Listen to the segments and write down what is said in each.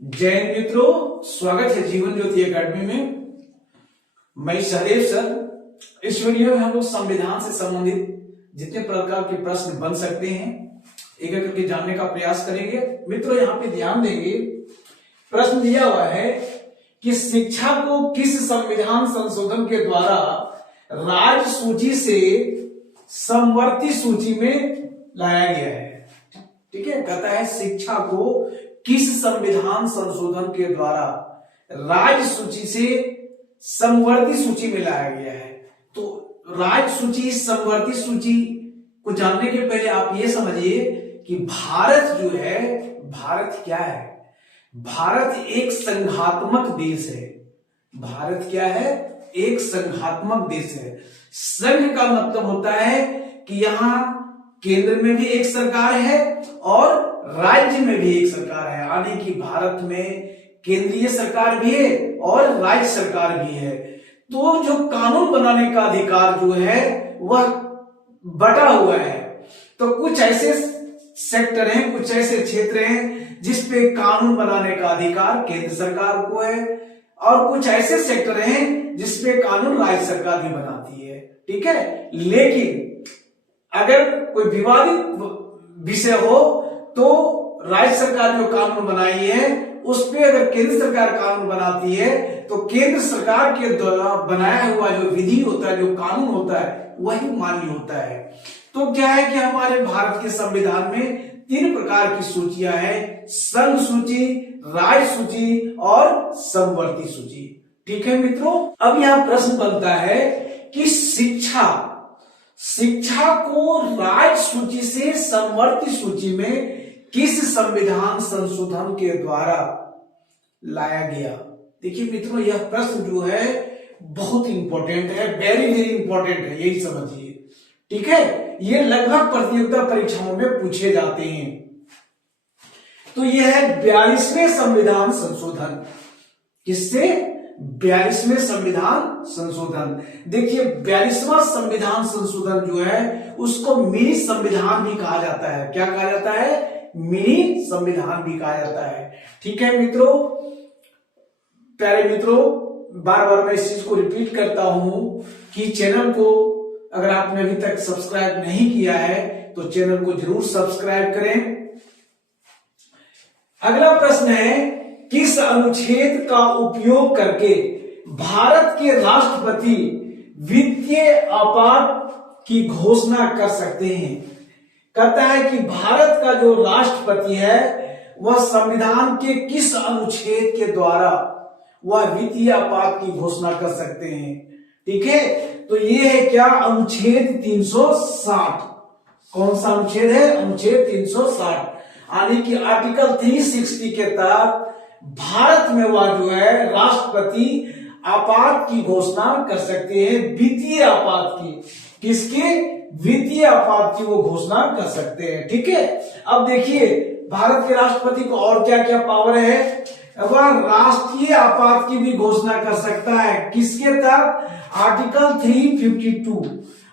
जय हिंद मित्रों, स्वागत है जीवन ज्योति एकेडमी में। मैं सहदेव सर। इस वीडियो में हम लोग संविधान से संबंधित जितने प्रकार के प्रश्न बन सकते हैं एक एक करके जानने का प्रयास करेंगे। मित्रों यहाँ पे ध्यान देंगे, प्रश्न दिया हुआ है कि शिक्षा को किस संविधान संशोधन के द्वारा राज्य सूची से समवर्ती सूची में लाया गया है। ठीक है, कहता है शिक्षा को किस संविधान संशोधन के द्वारा राज्य सूची से समवर्ती सूची में लाया गया है। तो राज्य सूची समवर्ती सूची को जानने के पहले आप ये समझिए कि भारत जो है, भारत क्या है? भारत एक संघात्मक देश है। भारत क्या है? एक संघात्मक देश है। संघ का मतलब होता है कि यहां केंद्र में भी एक सरकार है और राज्य में भी एक सरकार है, यानी कि भारत में केंद्रीय सरकार भी है और राज्य सरकार भी है। तो जो कानून बनाने का अधिकार जो है वह बटा हुआ है। तो कुछ ऐसे सेक्टर हैं, कुछ ऐसे क्षेत्र हैं जिसपे कानून बनाने का अधिकार केंद्र सरकार को है और कुछ ऐसे सेक्टर हैं जिसपे कानून राज्य सरकार भी बनाती है। ठीक है, लेकिन अगर कोई विवादित विषय हो तो राज्य सरकार जो कानून बनाई है उस पे अगर केंद्र सरकार कानून बनाती है तो केंद्र सरकार के द्वारा बनाया हुआ जो विधि होता है, जो कानून होता है, वही मान्य होता है। तो क्या है कि हमारे भारत के संविधान में 3 प्रकार की सूचियां हैं: संघ सूची, राज्य सूची और समवर्ती सूची। ठीक है मित्रों, अब यहां प्रश्न बनता है कि शिक्षा को राज्य सूची से समवर्ती सूची में किस संविधान संशोधन के द्वारा लाया गया? देखिए मित्रों, यह प्रश्न जो है बहुत इंपॉर्टेंट है, वेरी वेरी इंपॉर्टेंट है, यही समझिए। ठीक है, ये लगभग प्रतियोगिता परीक्षाओं में पूछे जाते हैं। तो यह है 42वें संविधान संशोधन। किससे? 42वें संविधान संशोधन। देखिए 42वां संविधान संशोधन जो है उसको मिनी संविधान भी कहा जाता है। क्या कहा जाता है? मिनी संविधान भी कहा जाता है। ठीक है मित्रों, प्यारे मित्रों, बार बार मैं इस चीज को रिपीट करता हूं कि चैनल को अगर आपने अभी तक सब्सक्राइब नहीं किया है तो चैनल को जरूर सब्सक्राइब करें। अगला प्रश्न है, किस अनुच्छेद का उपयोग करके भारत के राष्ट्रपति वित्तीय आपात की घोषणा कर सकते हैं? कहता है कि भारत का जो राष्ट्रपति है वह संविधान के किस अनुच्छेद के द्वारा वह वित्तीय आपात की घोषणा कर सकते हैं? ठीक है, तो ये है क्या? अनुच्छेद 360। कौन सा अनुच्छेद है? अनुच्छेद 360, यानी कि आर्टिकल 360 के तहत भारत में वह जो है राष्ट्रपति आपात की घोषणा कर सकते हैं, वित्तीय आपात की। किसके? वित्तीय आपात की वो घोषणा कर सकते हैं। ठीक है, अब देखिए भारत के राष्ट्रपति को और क्या क्या पावर है? वह राष्ट्रीय आपात की भी घोषणा कर सकता है। किसके तहत? आर्टिकल 352,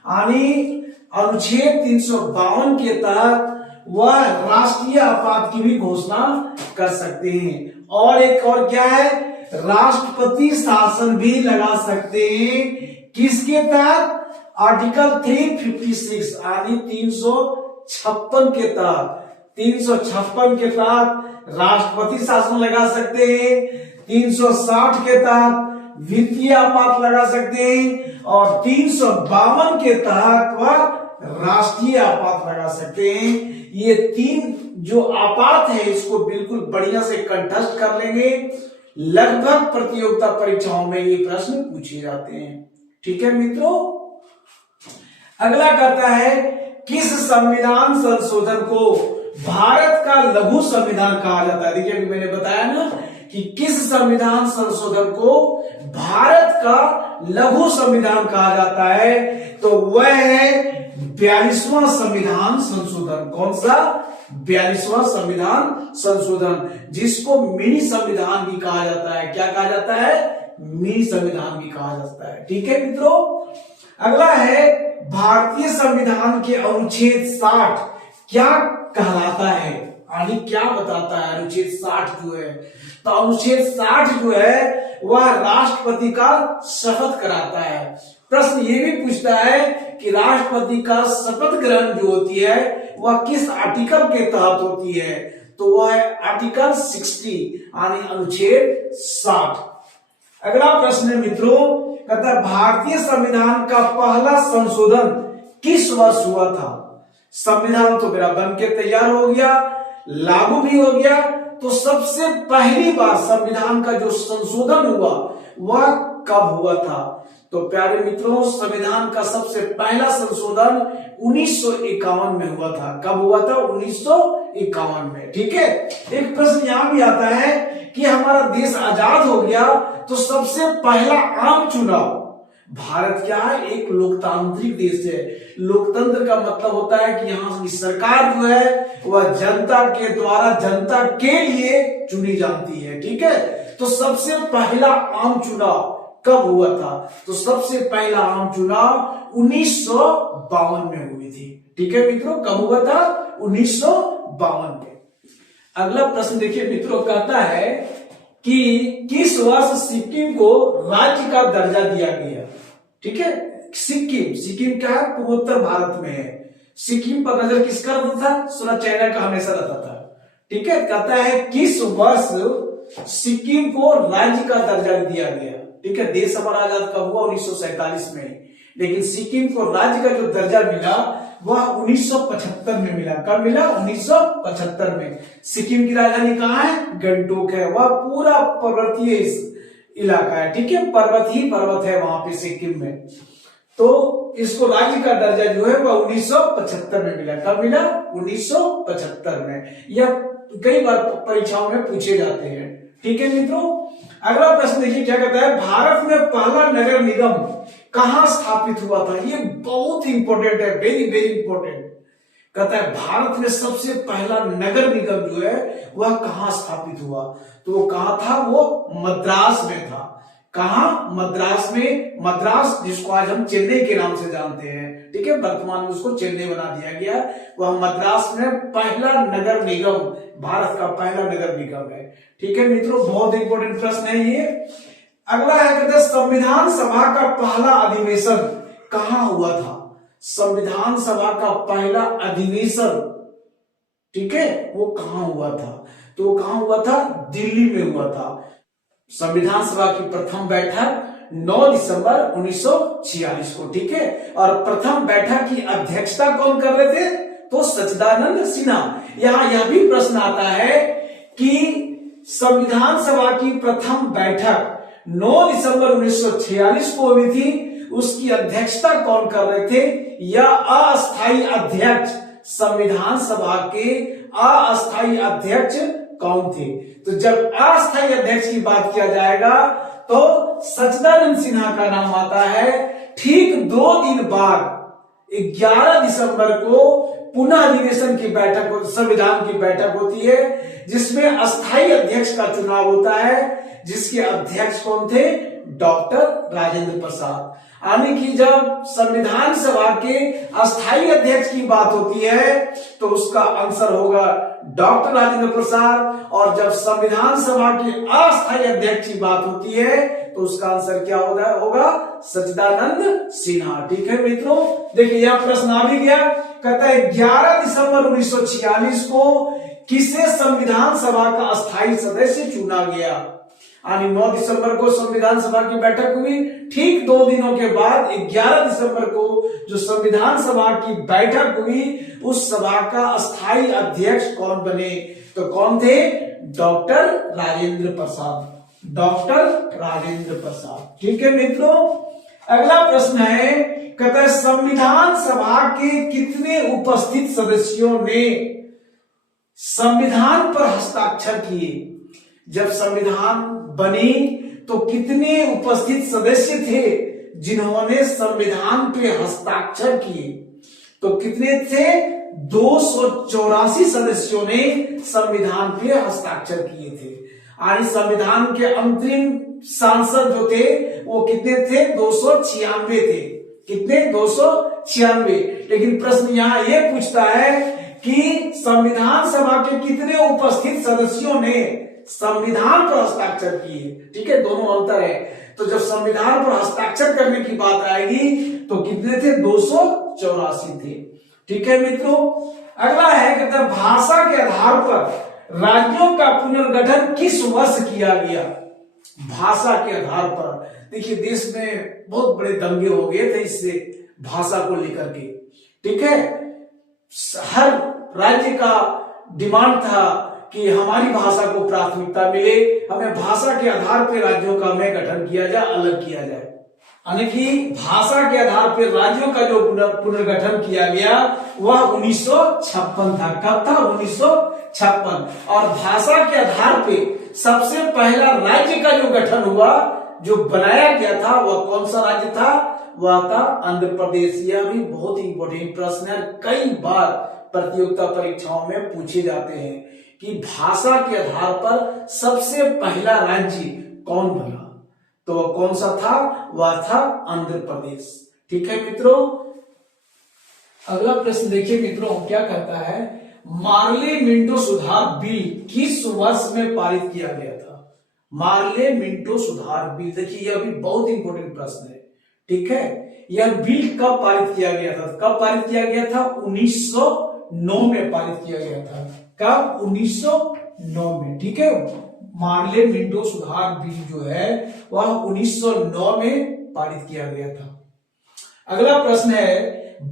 यानी अनुच्छेद 352 के तहत वह राष्ट्रीय आपात की भी घोषणा कर सकते हैं। और एक और क्या है? राष्ट्रपति शासन भी लगा सकते हैं। किसके तहत? आर्टिकल 356, यानी 356 के तहत। 356 के तहत राष्ट्रपति शासन लगा सकते हैं, 360 के तहत वित्तीय आपात लगा सकते हैं और 352 के तहत वह राष्ट्रीय आपात लगा सकते हैं। ये 3 जो आपात है इसको बिल्कुल बढ़िया से कंठस्थ कर लेंगे। लगभग प्रतियोगिता परीक्षाओं में ये प्रश्न पूछे जाते हैं। ठीक है मित्रों, अगला कहता है, किस संविधान संशोधन को भारत का लघु संविधान कहा जाता है? देखिए अभी मैंने बताया ना कि किस संविधान संशोधन को भारत का लघु संविधान कहा जाता है, तो वह है 42वां संविधान संशोधन। कौन सा? 42वां संविधान संशोधन, जिसको मिनी संविधान भी कहा जाता है। क्या कहा जाता है? मिनी संविधान भी कहा जाता है। ठीक है मित्रों, अगला है, भारतीय संविधान के अनुच्छेद 60 क्या कहलाता है? यानी क्या बताता है अनुच्छेद 60 जो है? तो अनुच्छेद 60 जो है वह राष्ट्रपति का शपथ कराता है। प्रश्न ये भी पूछता है कि राष्ट्रपति का शपथ ग्रहण जो होती है वह किस आर्टिकल के तहत होती है, तो वह है आर्टिकल 60 यानी अनुच्छेद 60। अगला प्रश्न है मित्रों, कहता है भारतीय संविधान का पहला संशोधन किस वर्ष हुआ था। संविधान तो मेरा बन के तैयार हो गया, लागू भी हो गया, तो सबसे पहली बार संविधान का जो संशोधन हुआ वह कब हुआ था। तो प्यारे मित्रों, संविधान का सबसे पहला संशोधन 1951 में हुआ था। कब हुआ था? 1951 में। ठीक है। एक प्रश्न यहां भी आता है कि हमारा देश आजाद हो गया तो सबसे पहला आम चुनाव, भारत क्या है? एक लोकतांत्रिक देश है। लोकतंत्र का मतलब होता है कि यहाँ की सरकार जो है वह जनता के द्वारा जनता के लिए चुनी जाती है। ठीक है। तो सबसे पहला आम चुनाव कब हुआ था? तो सबसे पहला आम चुनाव 1952 में हुई थी। ठीक है मित्रों, कब हुआ था? 1952 में। अगला प्रश्न देखिए मित्रों, कहता है कि किस वर्ष सिक्किम को राज्य का दर्जा दिया गया। ठीक है। सिक्किम क्या है? पूर्वोत्तर भारत में है। सिक्किम पर नजर किसका रहता था? सुना चाइना का हमेशा रहता था। ठीक है। कहता है किस वर्ष सिक्किम को राज्य का दर्जा दिया गया। ठीक है। देश हमारा आजाद कब हुआ? 1947 में। लेकिन सिक्किम को राज्य का जो दर्जा मिला वह 1975 में मिला। कब मिला? 1975 में। सिक्किम की राजधानी कहाँ है? गंगटोक है। वह पूरा पर्वतीय इलाका है। ठीक है। पर्वत ही पर्वत है वहां पे सिक्किम में। तो इसको राज्य का दर्जा जो है वह 1975 में मिला। कब मिला? 1975 में। यह कई बार परीक्षाओं में पूछे जाते हैं। ठीक है मित्रों। अगला प्रश्न देखिए क्या कहता है, भारत में पहला नगर निगम कहां स्थापित हुआ था। ये बहुत इंपॉर्टेंट है, वेरी वेरी इंपॉर्टेंट। कहता है भारत में सबसे पहला नगर निगम जो है वह कहां स्थापित हुआ, तो वो कहां था? वो मद्रास में था। कहां? मद्रास में। मद्रास जिसको आज हम चेन्नई के नाम से जानते हैं। ठीक है। वर्तमान में उसको चेन्नई बना दिया गया। वह मद्रास में पहला नगर निगम, भारत का पहला नगर निगम है। ठीक है मित्रों, बहुत इंपॉर्टेंट प्रश्न है ये। अगला है कहते हैं संविधान सभा का पहला अधिवेशन कहां हुआ था। संविधान सभा का पहला अधिवेशन, ठीक है, वो कहां हुआ था? तो कहां हुआ था? दिल्ली में हुआ था। संविधान सभा की प्रथम बैठक 9 दिसंबर 1946 को। ठीक है। और प्रथम बैठक की अध्यक्षता कौन कर रहे थे? तो सच्चिदानंद सिन्हा। यहां यह भी प्रश्न आता है कि संविधान सभा की प्रथम बैठक 9 दिसंबर 1946 को हुई थी, उसकी अध्यक्षता कौन कर रहे थे? या अस्थायी अध्यक्ष, संविधान सभा के अस्थायी अध्यक्ष कौन थे? तो जब अस्थायी अध्यक्ष की बात किया जाएगा तो सच्चिदानंद सिन्हा का नाम आता है। ठीक 2 दिन बाद 11 दिसंबर को पुनः अधिवेशन की बैठक, संविधान की बैठक होती है, जिसमें अस्थायी अध्यक्ष का चुनाव होता है, जिसके अध्यक्ष कौन थे? डॉक्टर राजेंद्र प्रसाद। यानी कि जब संविधान सभा के अस्थायी अध्यक्ष की बात होती है तो उसका आंसर होगा डॉक्टर राजेंद्र प्रसाद, और जब संविधान सभा के अस्थायी अध्यक्ष की बात होती है तो उसका आंसर क्या होगा? सच्चिदानंद सिन्हा। ठीक है मित्रों, देखिए यह प्रश्न आ भी गया। कहता है 11 दिसंबर 1946 को किसे संविधान सभा का अस्थायी सदस्य चुना गया। यानी 9 दिसंबर को संविधान सभा की बैठक हुई, ठीक 2 दिनों के बाद 11 दिसंबर को जो संविधान सभा की बैठक हुई, उस सभा का अस्थायी अध्यक्ष कौन बने? तो कौन थे? डॉक्टर राजेंद्र प्रसाद। डॉक्टर राजेंद्र प्रसाद। ठीक है मित्रों। अगला प्रश्न है, कहता है संविधान सभा के कितने उपस्थित सदस्यों ने संविधान पर हस्ताक्षर किए। जब संविधान बनी तो कितने उपस्थित सदस्य थे जिन्होंने संविधान पे हस्ताक्षर किए? तो कितने थे? 284 सदस्यों ने संविधान पे हस्ताक्षर किए थे। यानी संविधान के अंतरिम सांसद जो थे वो कितने थे? 296 थे। कितने? 296। लेकिन प्रश्न यहां यह पूछता है कि संविधान सभा के कितने उपस्थित सदस्यों ने संविधान पर हस्ताक्षर किए। ठीक है, दोनों अंतर है। तो जब संविधान पर हस्ताक्षर करने की बात आएगी तो कितने थे? 284 थे। ठीक है मित्रों, अगला है कहते हैं भाषा के आधार पर राज्यों का पुनर्गठन किस वर्ष किया गया? भाषा के आधार पर देखिए देश में बहुत बड़े दंगे हो गए थे इससे, भाषा को लेकर के। ठीक है, हर राज्य का डिमांड था कि हमारी भाषा को प्राथमिकता मिले, हमें भाषा के आधार पर राज्यों का हमें गठन किया जाए, अलग किया जाए। यानी कि भाषा के आधार पर राज्यों का जो पुनर्गठन किया गया वह 1956 था। कब था? 1956। और भाषा के आधार पर सबसे पहला राज्य का जो गठन हुआ, जो बनाया गया था, वह कौन सा राज्य था? वह था आंध्र प्रदेश। यह भी बहुत ही इंपॉर्टेंट प्रश्न है, कई बार प्रतियोगिता परीक्षाओं में पूछे जाते हैं कि भाषा के आधार पर सबसे पहला राज्य कौन बना, तो वह कौन सा था? वह था आंध्र प्रदेश। ठीक है मित्रों, अगला प्रश्न देखिए मित्रों क्या कहता है, मार्ले मिंटो सुधार बिल किस वर्ष में पारित किया गया था? मार्ले मिंटो सुधार बिल, देखिए यह भी बहुत इंपॉर्टेंट प्रश्न है। ठीक है, यह बिल कब पारित किया गया था? कब पारित किया गया था? 1909 में पारित किया गया था। कब? 1909 में। ठीक है, मार्ले मिंटो सुधार बिल जो है वह 1909 में पारित किया गया था। अगला प्रश्न है,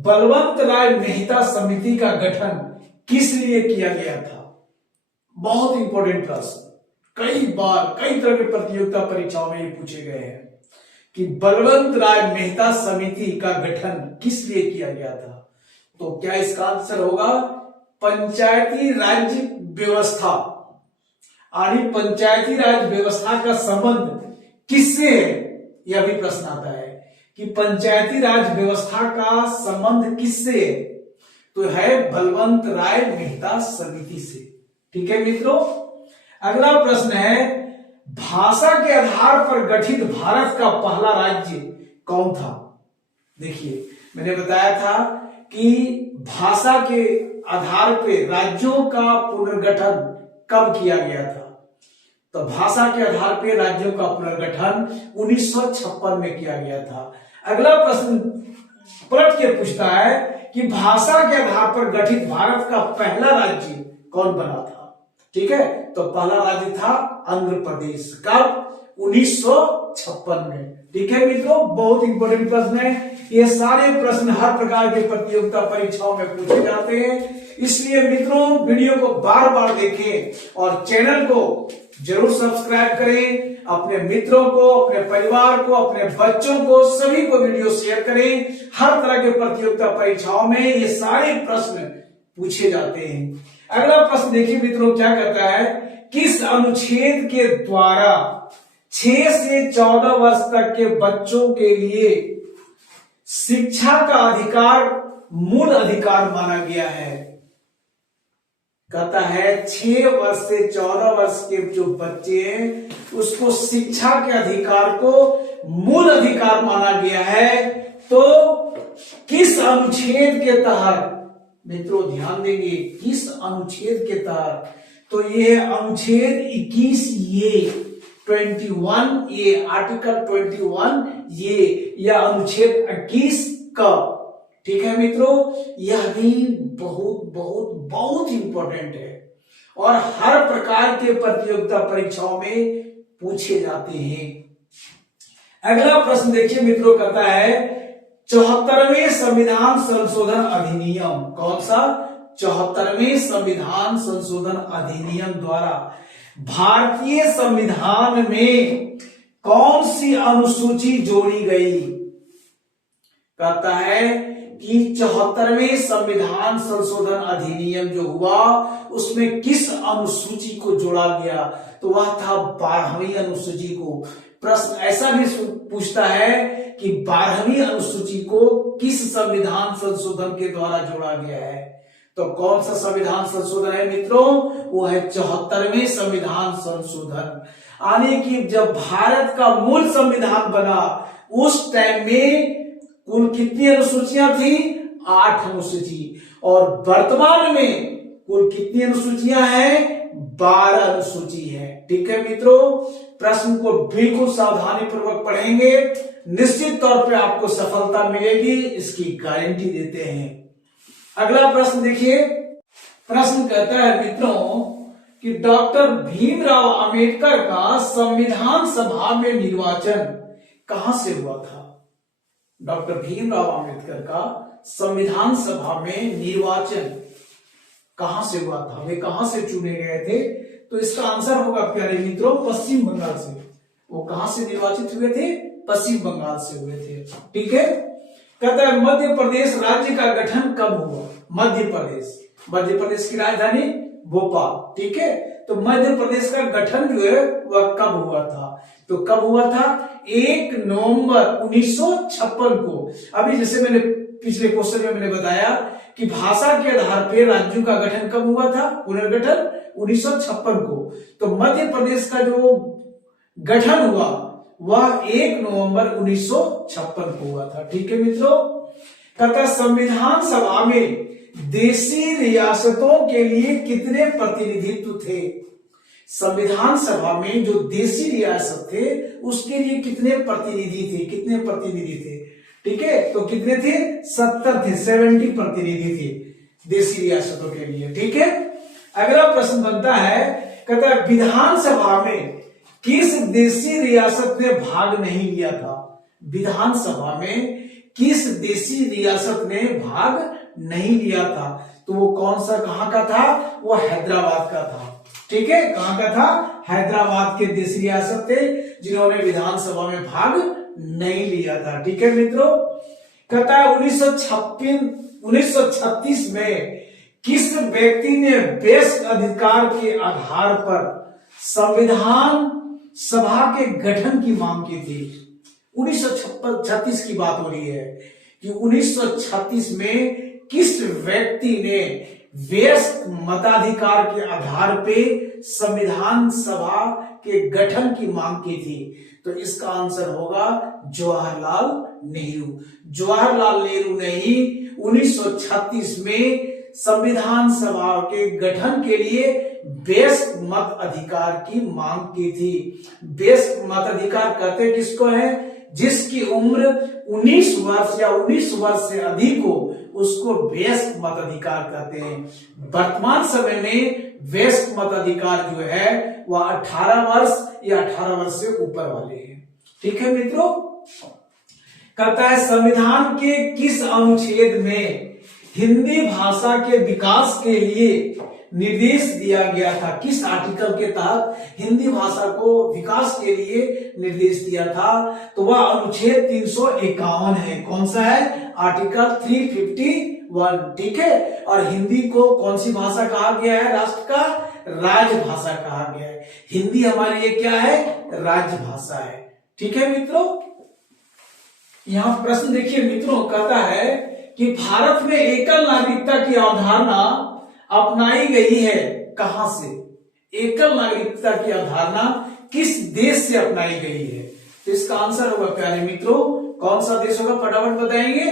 बलवंत राय मेहता समिति का गठन किस लिए किया गया था? बहुत इंपॉर्टेंट प्रश्न, कई बार कई तरह के प्रतियोगिता परीक्षाओं में ये पूछे गए हैं कि बलवंत राय मेहता समिति का गठन किस लिए किया गया था? तो क्या इसका आंसर होगा? पंचायती राज व्यवस्था। यानी पंचायती राज व्यवस्था का संबंध किससे है? यह भी प्रश्न आता है कि पंचायती राज व्यवस्था का संबंध किससे है? तो है बलवंत राय मेहता समिति से। ठीक है मित्रों, अगला प्रश्न है, भाषा के आधार पर गठित भारत का पहला राज्य कौन था? देखिए मैंने बताया था कि भाषा के आधार पर राज्यों का पुनर्गठन कब किया गया था? तो भाषा के आधार पर राज्यों का पुनर्गठन 1956 में किया गया था। अगला प्रश्न पलट के पूछता है कि भाषा के आधार पर गठित भारत का पहला राज्य कौन बना था? ठीक है, तो पहला राज्य था आंध्र प्रदेश। कब? 1956 में। ठीक है मित्रों, बहुत इंपॉर्टेंट प्रश्न है। ये सारे प्रश्न हर प्रकार के प्रतियोगिता परीक्षाओं में पूछे जाते हैं, इसलिए मित्रों वीडियो को बार बार देखें और चैनल को जरूर सब्सक्राइब करें। अपने मित्रों को, अपने परिवार को, अपने बच्चों को, सभी को वीडियो शेयर करें। हर तरह के प्रतियोगिता परीक्षाओं में ये सारे प्रश्न पूछे जाते हैं। अगला प्रश्न देखिए मित्रों क्या कहता है, किस अनुच्छेद के द्वारा 6 से 14 वर्ष तक के बच्चों के लिए शिक्षा का अधिकार मूल अधिकार माना गया है? कहता है 6 वर्ष से 14 वर्ष के जो बच्चे हैं उसको शिक्षा के अधिकार को मूल अधिकार माना गया है। तो किस अनुच्छेद के तहत? मित्रों ध्यान देंगे, किस अनुच्छेद के तहत? तो ये अनुच्छेद 21 ये 21 ये आर्टिकल 21 ये या अनुच्छेद 21 का। ठीक है मित्रों, यह भी बहुत बहुत बहुत इंपॉर्टेंट है और हर प्रकार के प्रतियोगिता परीक्षाओं में पूछे जाते हैं। अगला प्रश्न देखिए मित्रों, कहता है 74वें संविधान संशोधन अधिनियम, कौन सा? 74वें संविधान संशोधन अधिनियम द्वारा भारतीय संविधान में कौन सी अनुसूची जोड़ी गई? कहता है कि 74वें संविधान संशोधन अधिनियम जो हुआ उसमें किस अनुसूची को जोड़ा गया? तो वह था 12वीं अनुसूची को। प्रश्न ऐसा भी पूछता है कि 12वीं अनुसूची को किस संविधान संशोधन के द्वारा जोड़ा गया है? तो कौन सा संविधान संशोधन है मित्रों? वो है 74वें संविधान संशोधन। यानी कि जब भारत का मूल संविधान बना उस टाइम में कुल कितनी अनुसूचियां थी? 8 अनुसूची। और वर्तमान में कुल कितनी अनुसूचियां हैं? 12 अनुसूची है। ठीक है मित्रों, प्रश्न को बिल्कुल सावधानी पूर्वक पढ़ेंगे, निश्चित तौर पे आपको सफलता मिलेगी, इसकी गारंटी देते हैं। अगला प्रश्न देखिए, प्रश्न कहता है मित्रों कि डॉक्टर भीमराव अंबेडकर का संविधान सभा में निर्वाचन कहां से हुआ था? डॉक्टर भीमराव अंबेडकर का संविधान सभा में निर्वाचन कहां से हुआ था, वे कहां से चुने गए थे? तो इसका आंसर होगा प्यारे मित्रों पश्चिम बंगाल से। वो कहां से निर्वाचित हुए थे? पश्चिम बंगाल से हुए थे। ठीक है, कहता है मध्य प्रदेश राज्य का गठन कब हुआ? मध्य प्रदेश की राजधानी भोपाल। ठीक है, तो मध्य प्रदेश का गठन जो है वह कब हुआ था? तो कब हुआ था? 1 नवंबर 1956 को। अभी जैसे मैंने पिछले क्वेश्चन में मैंने बताया कि भाषा के आधार पर राज्यों का गठन कब हुआ था? पुनर्गठन 1956 को। तो मध्य प्रदेश का जो गठन हुआ वह 1 नवंबर 1956 को हुआ था। ठीक है मित्रों, कहता संविधान सभा में देशी रियासतों के लिए कितने प्रतिनिधित्व थे? संविधान सभा में जो देशी रियासत थे उसके लिए कितने प्रतिनिधि थे? ठीक है, तो कितने थे? 70 थे, 70 प्रतिनिधि थे देशी रियासतों के लिए। ठीक है, अगला प्रश्न बनता है, कहता है विधानसभा में किस देशी रियासत ने भाग नहीं लिया था? विधानसभा में किस देशी रियासत ने भाग नहीं लिया था? तो वो कौन सा, कहां का था? वो हैदराबाद का था। ठीक है, कहां का था? हैदराबाद के देशी रियासत थे जिन्होंने विधानसभा में भाग नहीं लिया था। ठीक है मित्रों, कहता है 1936 में किस व्यक्ति ने वयस्क अधिकार के आधार पर संविधान सभा के गठन की मांग की थी? 1936 की बात हो रही है कि 1936 में किस व्यक्ति ने वयस्क मताधिकार के आधार पे संविधान सभा के गठन की मांग की थी? तो इसका आंसर होगा जवाहरलाल नेहरू। जवाहरलाल नेहरू ने ही 1936 में संविधान सभा के गठन के लिए वयस्क मत अधिकार की मांग की थी। वयस्क मत अधिकार कहते किसको है? जिसकी उम्र 19 वर्ष या 19 वर्ष से अधिक हो उसको वयस्क मत अधिकार कहते हैं। वर्तमान समय में वयस्क मत अधिकार जो है वह 18 वर्ष या 18 वर्ष से ऊपर वाले हैं। ठीक है मित्रों, कहता है संविधान के किस अनुच्छेद में हिंदी भाषा के विकास के लिए निर्देश दिया गया था? किस आर्टिकल के तहत हिंदी भाषा को विकास के लिए निर्देश दिया था? तो वह अनुच्छेद 351 है। कौन सा है? आर्टिकल 351। ठीक है, और हिंदी को कौन सी भाषा कहा गया है? राष्ट्र का राजभाषा कहा गया है। हिंदी हमारे लिए क्या है? राजभाषा है। ठीक है मित्रों, यहां प्रश्न देखिए मित्रों, कहता है कि भारत में एकल नागरिकता की अवधारणा अपनाई गई है कहां से? एकल नागरिकता की अवधारणा किस देश से अपनाई गई है? तो इसका आंसर होगा प्यारे मित्रों, कौन सा देश होगा? फटाफट बताएंगे।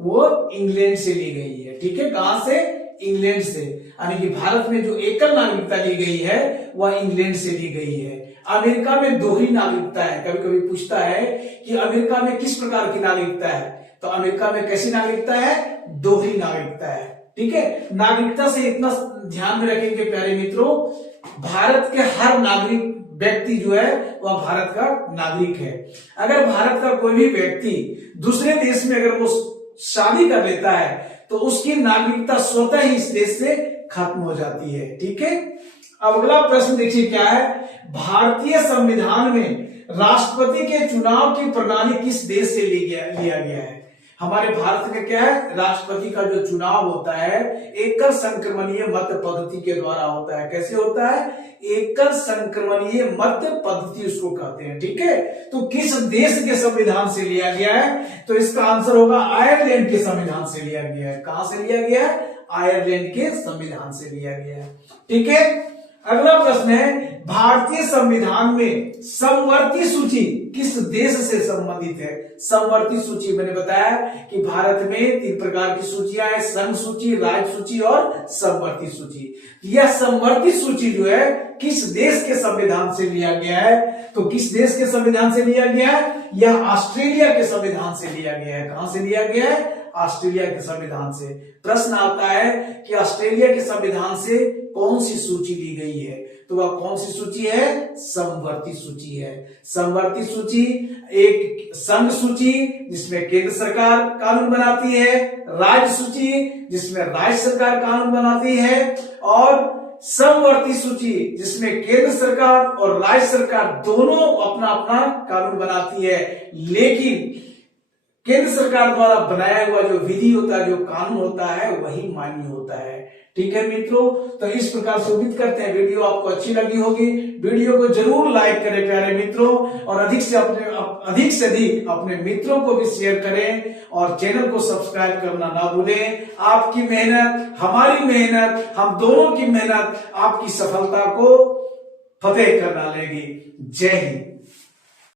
वो इंग्लैंड से ली गई है। ठीक है, कहां से? इंग्लैंड से। यानी कि भारत में जो एकल नागरिकता ली गई है वह इंग्लैंड से ली गई है। अमेरिका में दोहरी नागरिकता है। कभी कभी पूछता है कि अमेरिका में किस प्रकार की नागरिकता है, तो अमेरिका में कैसी नागरिकता है? दोहरी नागरिकता है। ठीक है, नागरिकता से इतना ध्यान में रखेंगे प्यारे मित्रों, भारत के हर नागरिक व्यक्ति जो है वह भारत का नागरिक है। अगर भारत का कोई भी व्यक्ति दूसरे देश में अगर वो शादी कर लेता है तो उसकी नागरिकता स्वतः ही इस देश से खत्म हो जाती है। ठीक है, अब अगला प्रश्न देखिए क्या है? भारतीय संविधान में राष्ट्रपति के चुनाव की प्रणाली किस देश से लिया गया है? हमारे भारत में क्या है? राष्ट्रपति का जो चुनाव होता है एकल संक्रमणीय मत पद्धति के द्वारा होता है। कैसे होता है? एकल संक्रमणीय मत पद्धति उसको कहते हैं। ठीक है, तो किस देश के संविधान से लिया गया है? तो इसका आंसर होगा आयरलैंड के संविधान से लिया गया है। कहां से लिया गया है? आयरलैंड के संविधान से लिया गया है। ठीक है, अगला प्रश्न है भारतीय संविधान में समवर्ती सूची किस देश से संबंधित है? समवर्ती सूची मैंने बताया कि भारत में 3 प्रकार की सूचियां हैं, संघ सूची, राज्य सूची और समवर्ती सूची। यह समवर्ती सूची जो है किस देश के संविधान से लिया गया है? तो किस देश के संविधान से लिया गया है? यह ऑस्ट्रेलिया के संविधान से लिया गया है। कहां से लिया गया है? ऑस्ट्रेलिया के संविधान से। प्रश्न आता है कि ऑस्ट्रेलिया के संविधान से कौन सी सूची ली गई है? तो वह कौन सी सूची है? समवर्ती सूची है। समवर्ती सूची एक संघ सूची जिसमें केंद्र सरकार कानून बनाती है, राज्य सूची जिसमें राज्य सरकार कानून बनाती है, और समवर्ती सूची जिसमें केंद्र सरकार और राज्य सरकार दोनों अपना अपना कानून बनाती है, लेकिन केंद्र सरकार द्वारा बनाया हुआ जो विधि होता है, जो कानून होता है, वही मान्य होता है। ठीक है मित्रों, तो इस प्रकार से उम्मीद करते हैं वीडियो आपको अच्छी लगी होगी। वीडियो को जरूर लाइक करें प्यारे मित्रों, और अधिक से अधिक अपने मित्रों को भी शेयर करें, और चैनल को सब्सक्राइब करना ना भूलें। आपकी मेहनत, हमारी मेहनत, हम दोनों की मेहनत आपकी सफलता को फतेह कर डालेगी। जय हिंद।